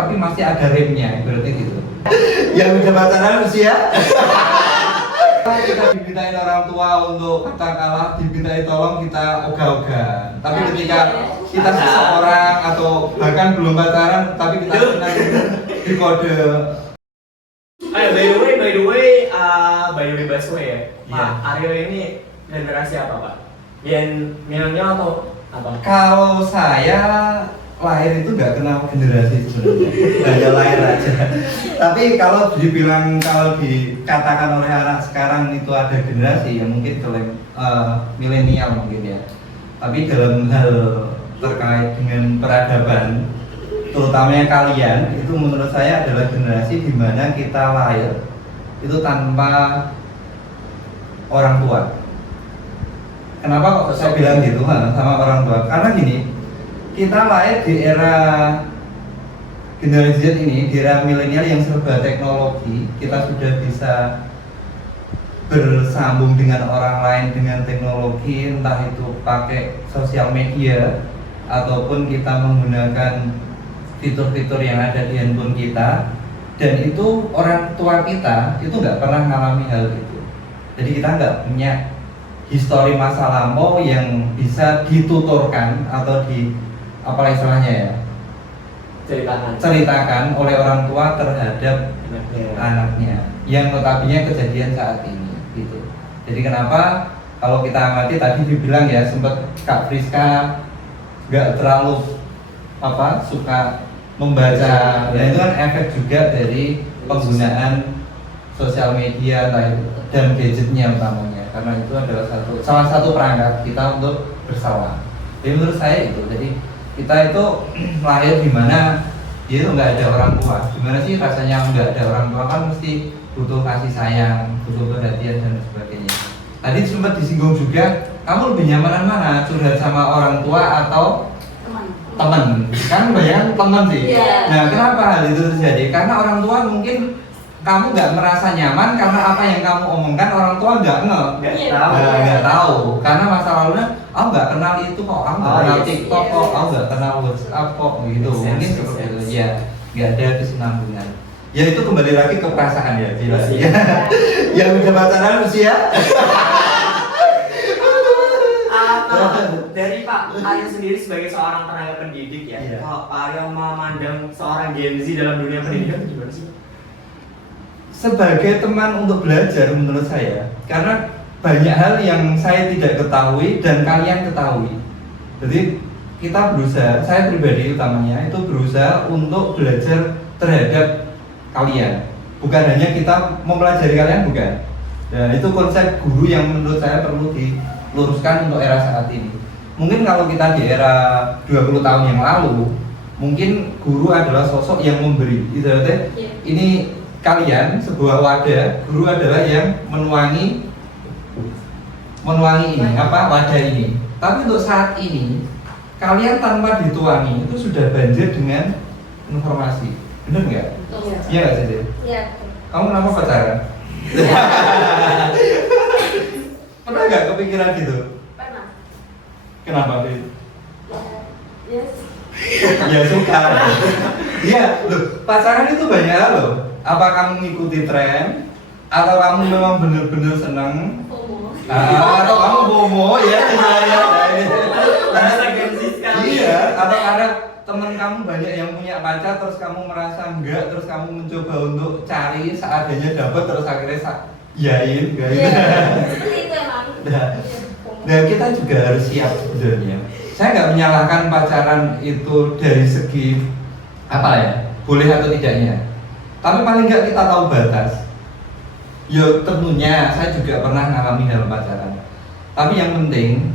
tapi masih ada remnya, berarti gitu. Yang udah pacaran usia kita dimintain orang tua untuk katakanlah dimintai tolong kita ogah-ogah. Tapi ketika kita seseorang atau bahkan belum pacaran tapi kita kenal di kode. By the way, Baswe ya. Iya. Pak Aryo ini generasi apa Pak? Gen milenial atau apa? Kalau saya lahir itu nggak kenal generasi sebenarnya, hanya lahir aja. Tapi kalau dikatakan oleh anak sekarang itu ada generasi, ya mungkin milenial mungkin ya. Tapi dalam hal terkait dengan peradaban, terutamanya kalian, itu menurut saya adalah generasi di mana kita lahir itu tanpa orang tua. Kenapa kok saya bilang gitu sama orang tua? Karena gini, kita lahir di era generasi Z ini, di era milenial yang serba teknologi. Kita sudah bisa bersambung dengan orang lain dengan teknologi, entah itu pakai sosial media ataupun kita menggunakan fitur-fitur yang ada di handphone kita. Dan itu orang tua kita itu nggak pernah mengalami hal itu. Jadi kita nggak punya histori masa lampau yang bisa dituturkan atau apa istilahnya ya, ceritakan oleh orang tua terhadap anaknya yang notabene kejadian saat ini gitu. Jadi kenapa kalau kita amati tadi dibilang ya, sempat Kak Friska nggak terlalu suka membaca, dan itu kan efek juga dari penggunaan sosial media dan gadgetnya utamanya, karena itu adalah salah satu perangkat kita untuk bersalah. Jadi menurut saya itu, jadi kita itu lahir di mana dia itu nggak ada orang tua. Gimana sih rasanya nggak ada orang tua? Kan mesti butuh kasih sayang, butuh perhatian dan sebagainya. Tadi sempat disinggung juga, kamu lebih nyaman mana, curhat sama orang tua atau teman? Kan banyak teman sih. Nah, kenapa hal itu terjadi? Karena orang tua mungkin kamu nggak merasa nyaman karena apa yang kamu omongkan orang tua nggak tahu. Karena masa lalunya, aku nggak kenal itu kok, aku nggak kenal TikTok kok, aku nggak kenal WhatsApp kok, gitu. Mungkin seperti itu ya, nggak ada kesinambungan. Ya itu kembali lagi ke perasaan ya, jelas. Yang udah pacaran usia. Dari Pak Aryo sendiri sebagai seorang tenaga pendidik ya, kalau Pak Aryo memandang seorang Gen Z dalam dunia pendidikan itu gimana sih? Sebagai teman untuk belajar menurut saya, karena banyak hal yang saya tidak ketahui dan kalian ketahui. Jadi kita berusaha, saya pribadi utamanya itu berusaha untuk belajar terhadap kalian. Bukan hanya kita mempelajari kalian, bukan. Dan itu konsep guru yang menurut saya perlu diluruskan untuk era saat ini. Mungkin kalau kita di era 20 tahun yang lalu, mungkin guru adalah sosok yang memberi. Ini kalian sebuah wadah, guru adalah yang menuangi ini wadah ini. Tapi untuk saat ini kalian tanpa dituangi itu sudah banjir dengan informasi, benar nggak? Iya nggak sih? Iya. Kamu kenapa pacaran? Pernah nggak kepikiran gitu? Pernah. Kenapa sih? Yes. Ya suka. Iya, loh, pacaran itu banyak hal loh. Apa kamu ngikuti tren? Atau kamu memang benar-benar senang? FOMO. Atau kamu FOMO ya? Iya, atau karena teman kamu banyak yang punya pacar terus kamu merasa enggak, terus kamu mencoba untuk cari seadanya dapat terus akhirnya yain, guys. Seperti itu emang. Nah, kita juga harus siap sebenarnya. Saya nggak menyalahkan pacaran itu dari segi boleh atau tidaknya. Tapi paling nggak kita tahu batas. Ya tentunya saya juga pernah mengalami dalam pacaran. Tapi yang penting,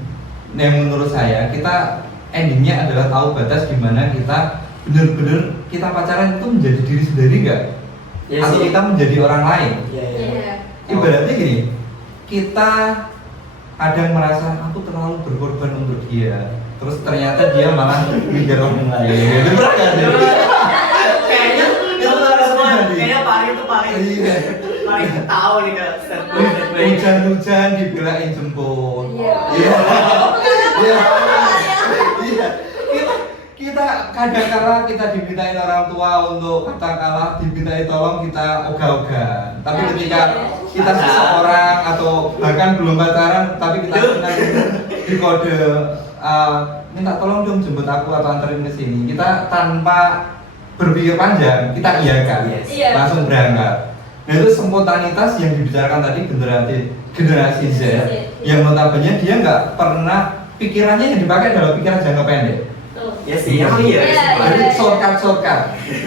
yang menurut saya kita endingnya adalah tahu batas di mana kita benar-benar kita pacaran itu menjadi diri sendiri nggak? Atau kita menjadi orang lain? Ibaratnya gini, kita kadang merasa aku terlalu berkorban untuk dia, terus ternyata dia malah mikir orang lain. Benar nggak sih? Kayaknya Pak itu paling tahu nih kan. Hujan-hujan dibelain jemput. Iya. Kita kadang-kala kita dimintain orang tua untuk katakanlah dimintai tolong kita ogah-ogahan. Tapi ketika kita seseorang atau bahkan belum pacaran tapi kita senang di kode minta tolong dong jemput aku atau anterin ke sini. Kita tanpa berpikir panjang, kita iyakan. Iya. Langsung berangkat. Nah itu spontanitas yang dibicarakan tadi generasi Z yang notabene dia nggak pernah pikirannya yang dipakai adalah pikiran jangka pendek. Ya sih, emang iya. Jadi shortcut.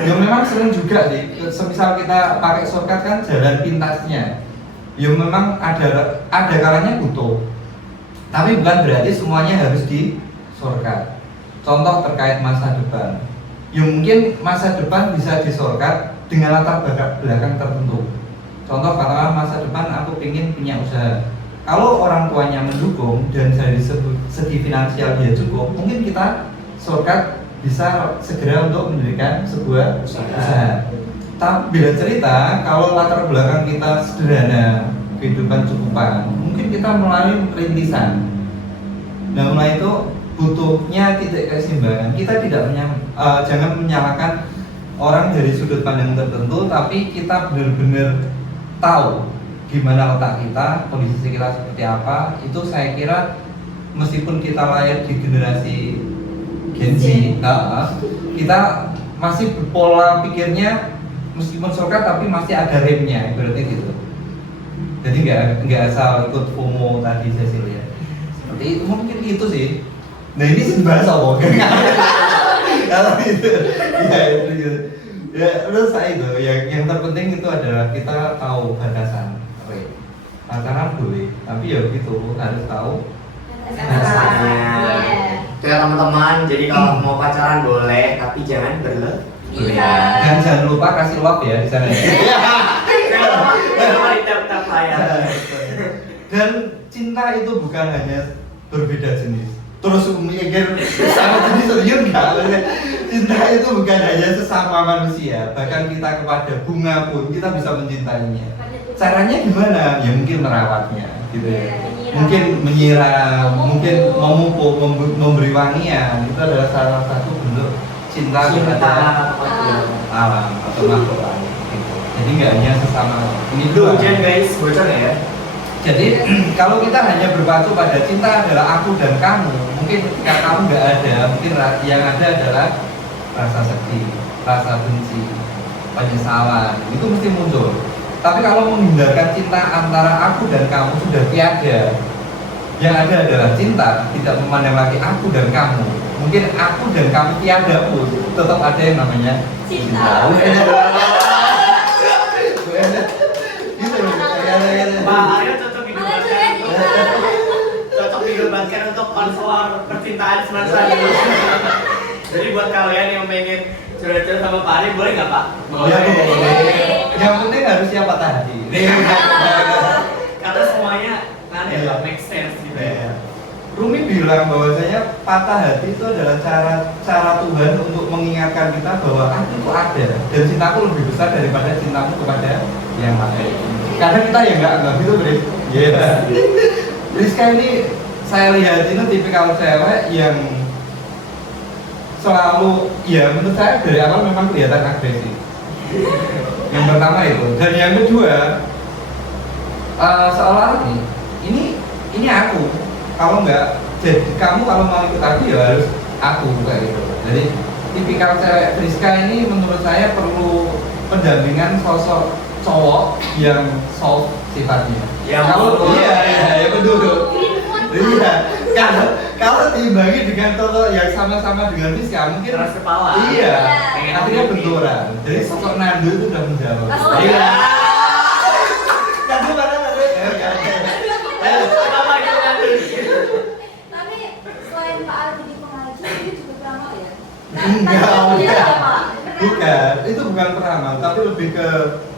Yang memang sering juga sih. Semisal kita pakai shortcut kan jalan pintasnya. Yang memang ada kalanya butuh. Tapi bukan berarti semuanya harus di shortcut. Contoh terkait masa depan. Ya mungkin masa depan bisa di shortcut dengan latar belakang tertentu. Contoh katakanlah masa depan aku ingin punya usaha. Kalau orang tuanya mendukung dan dari segi finansial dia cukup, mungkin kita shortcut bisa segera untuk mendirikan sebuah usaha. Tapi bila cerita kalau latar belakang kita sederhana, kehidupan cukupan, mungkin kita melalui rintisan. Nah mulai itu butuhnya titik keseimbangan. Kita tidak jangan menyalahkan orang dari sudut pandang tertentu, tapi kita benar-benar tahu gimana letak kita, kondisi kita seperti apa. Itu saya kira meskipun kita lahir di generasi Gen Z, kita masih berpola pikirnya meskipun shortcut tapi masih ada remnya, berarti gitu. Jadi nggak asal ikut FOMO tadi Cecilia. Seperti itu mungkin itu sih. Nah ini sih bahasa apa? Kalau itu, ya itu gitu. Ya menurut saya itu yang terpenting itu adalah kita tahu batasan. Pacaran boleh, tapi ya gitu harus tahu Batasannya. Tuh ya teman-teman, jadi kalau mau pacaran boleh, tapi jangan Iya. Dan jangan lupa kasih love ya di sana. Jangan lupa tap-tap layar. Dan cinta itu bukan hanya berbeda jenis. Terus mikir sama jenis serius enggak? Cinta itu bukan hanya sesama manusia, bahkan kita kepada bunga pun kita bisa mencintainya. Caranya gimana? Ya mungkin merawatnya, gitu ya. Mungkin menyiram, mungkin memupuk, memberi wangian. Itu adalah salah satu bentuk cinta kepada alam atau makhluk lain. Gitu. Jadi nggak hanya sesama ini Itu hujan guys, bocor ya. Jadi kalau kita hanya berpacu pada cinta adalah aku dan kamu, mungkin ketika kamu nggak ada, mungkin yang ada adalah rasa sedih, rasa benci, penyesalan, itu mesti muncul. Tapi kalau menghindarkan cinta antara aku dan kamu sudah tiada, yang ada adalah cinta, tidak memandang lagi aku dan kamu. Mungkin aku dan kamu tiada pun tetap ada yang namanya cinta. Pak Aryo cocok didebatkan untuk konselor percintaan semasa hidup. Jadi buat kalian yang pengen curhat-curhat sama Pak Aryo boleh nggak Pak? Ya, boleh. Yang penting harus siap patah hati. Karena semuanya nanti ya make sense gitu ya. Rumi bilang bahwasanya patah hati itu adalah cara Tuhan untuk mengingatkan kita bahwa aku itu ada dan cintaku lebih besar daripada cintamu kepada yang lain. Karena kita ya nggak gitu, Bris. Iya. Rizka ini saya lihat ini tipikal cewek yang selalu, ya menurut saya dari awal memang kelihatan agresif. Yang pertama itu, dan yang kedua seolah ini aku. Kalau nggak, jadi kamu kalau mau ikut aku ya harus aku kayak gitu. Jadi tipikal cewek Rizka ini menurut saya perlu pendampingan sosok cowok yang soft sifatnya. Ya, Kalau iya betul. Iya. Kalau diimbangi dengan sosok yang sama-sama dengan Rizka mungkin Keras kepala. Iya. Pengen Akhirnya ngomongin. benturan. Jadi sosok Nando itu udah menjawab. Oh, Iya. iya. Nando mana Nando? Kenapa gitu nanti? Tapi selain Pak Aldi di pengaji, dia juga peramal ya? Enggak, bukan. Itu bukan peramal, tapi lebih ke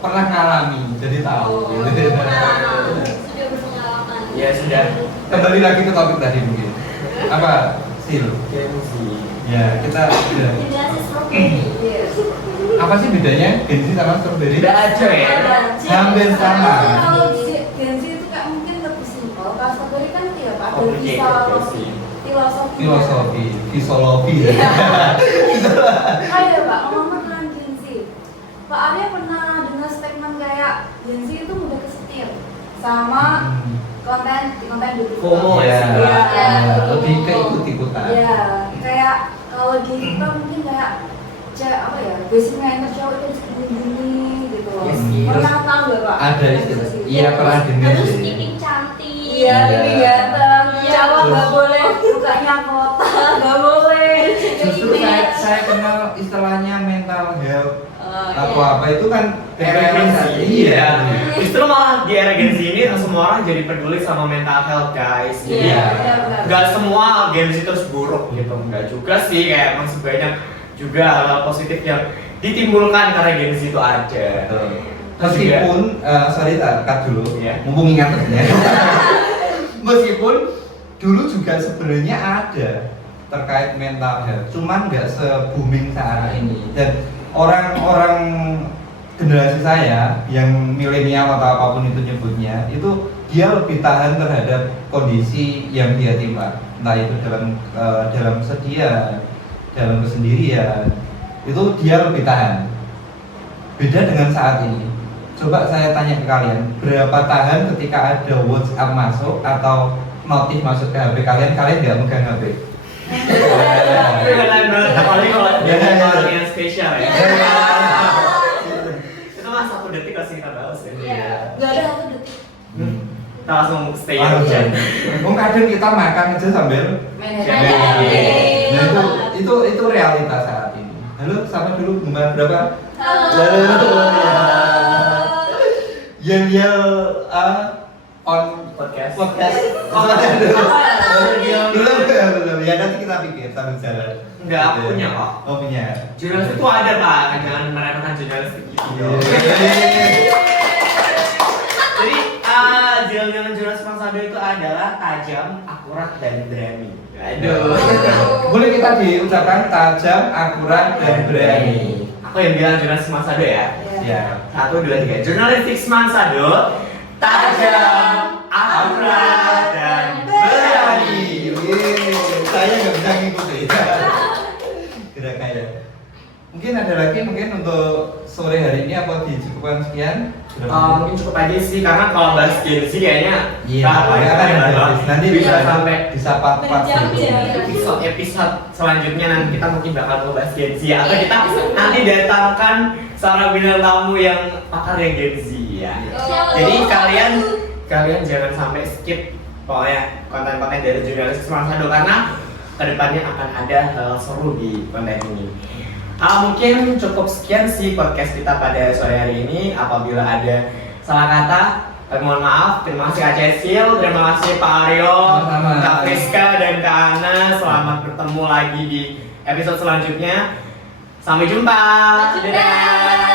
pernah ngalami, jadi tahu. Oh, pengalaman. Sudah berpengalaman. Ya sudah. Kembali lagi ke topik tadi mungkin. Apa? Sil. Genzi. Ya, kita sudah. Generasi strawberry. Yes. Apa sih bedanya Genzi sama strawberry? Tidak aja ya. Hampir sama. Kalau Gen Z itu kayak mungkin lebih simpel. Kalau strawberry kan tidak ada Complicated, filosofi. sih. Filosofi. Filosofi. Visologi. Ayo Pak, ngomong tentang Gen Z. Pak Arya pernah dengar statement kayak Gen Z itu mudah kesetir sama konten di TikTok. FOMO ya. Iya, Lebih ke ikut-ikutan. Iya, kayak kalau di TikTok mungkin kayak apa ya, basic manner cowok itu harus gini gitu loh. Yes, yes. Pernah tahu gak Pak? Ada istilah. Iya, pernah dengar Terus sih. tipik cantik. Iya, ini ganteng. Iya. Cowok nggak boleh mukanya kotak, nggak boleh. Justru saya kenal istilahnya mental health atau apa itu kan Frekuensi. Iya. Justru malah di era Gen Z ini semua orang jadi peduli sama mental health guys. Jadi Iya. benar-benar. nggak semua Gen Z terus buruk gitu, nggak juga sih, kayak masih banyak juga hal positif yang ditimbulkan karena Gen Z itu ada. Meskipun, sorry tak cut dulu, Iya. mumpung ingat ya. Meskipun dulu juga sebenarnya ada terkait mental health, cuman nggak se-booming saat ini. Dan orang-orang generasi saya yang milenial atau apapun itu nyebutnya, itu dia lebih tahan terhadap kondisi yang dia timpa, entah itu dalam kesedihan, dalam kesendirian, itu dia lebih tahan. Beda dengan saat ini. Coba saya tanya ke kalian, berapa tahan ketika ada WhatsApp masuk atau notif masuk ke HP kalian nggak megang HP? Itu lain banget, apalagi kalau Iya, iya, iya. orang yang spesial ya. Iya. Itu mah 1 detik pasti kita bahas ya. Iya, nggak ada 1 detik. Kita langsung stay Langsung. aja. Kadang kita makan aja sambil Main Iya. nah, itu realitas saat ini. Halo, sama dulu Gemar berapa? Yel on Podcast. belum ya, nanti kita pikir sambil jalan. Enggak, aku punya kok. Oh punya. Jurnalis itu ada pak, jangan meremehkan jurnalis gitu. Jadi jalan-jalan jurnalis Bang Sado itu adalah tajam, akurat dan berani. Aduh. Boleh kita diucapkan tajam, akurat dan berani. Aku yang bilang jurnalis Bang Sado ya. Ya. 1, 2, 3. Jurnalistik Mansado, tajam, akurat dan berani. Saya nggak bisa ngikutin. Gerakannya. Mungkin ada lagi untuk sore hari ini apa dicukupkan sekian? Mungkin cukup aja sih, karena kalau bahas Gen Z kayaknya Iya, ya, kan nanti bisa sampai bisa part-part berjam-jam. episode selanjutnya, nanti kita mungkin bakal ngebahas Gen Z atau kita nanti datangkan seorang bintang tamu yang pakar yang Gen Z ya. Jadi kalian jangan sampai skip pokoknya konten-konten dari jurnalis Mansado, karena kedepannya akan ada hal seru di konten ini. Mungkin cukup sekian sih podcast kita pada sore hari ini. Apabila ada salah kata, mohon maaf. Terima kasih Kak Cecil, terima kasih Pak Aryo, Sama-sama. Kak Friska dan Kak Ana. Selamat bertemu lagi di episode selanjutnya. Sampai jumpa. Dadah.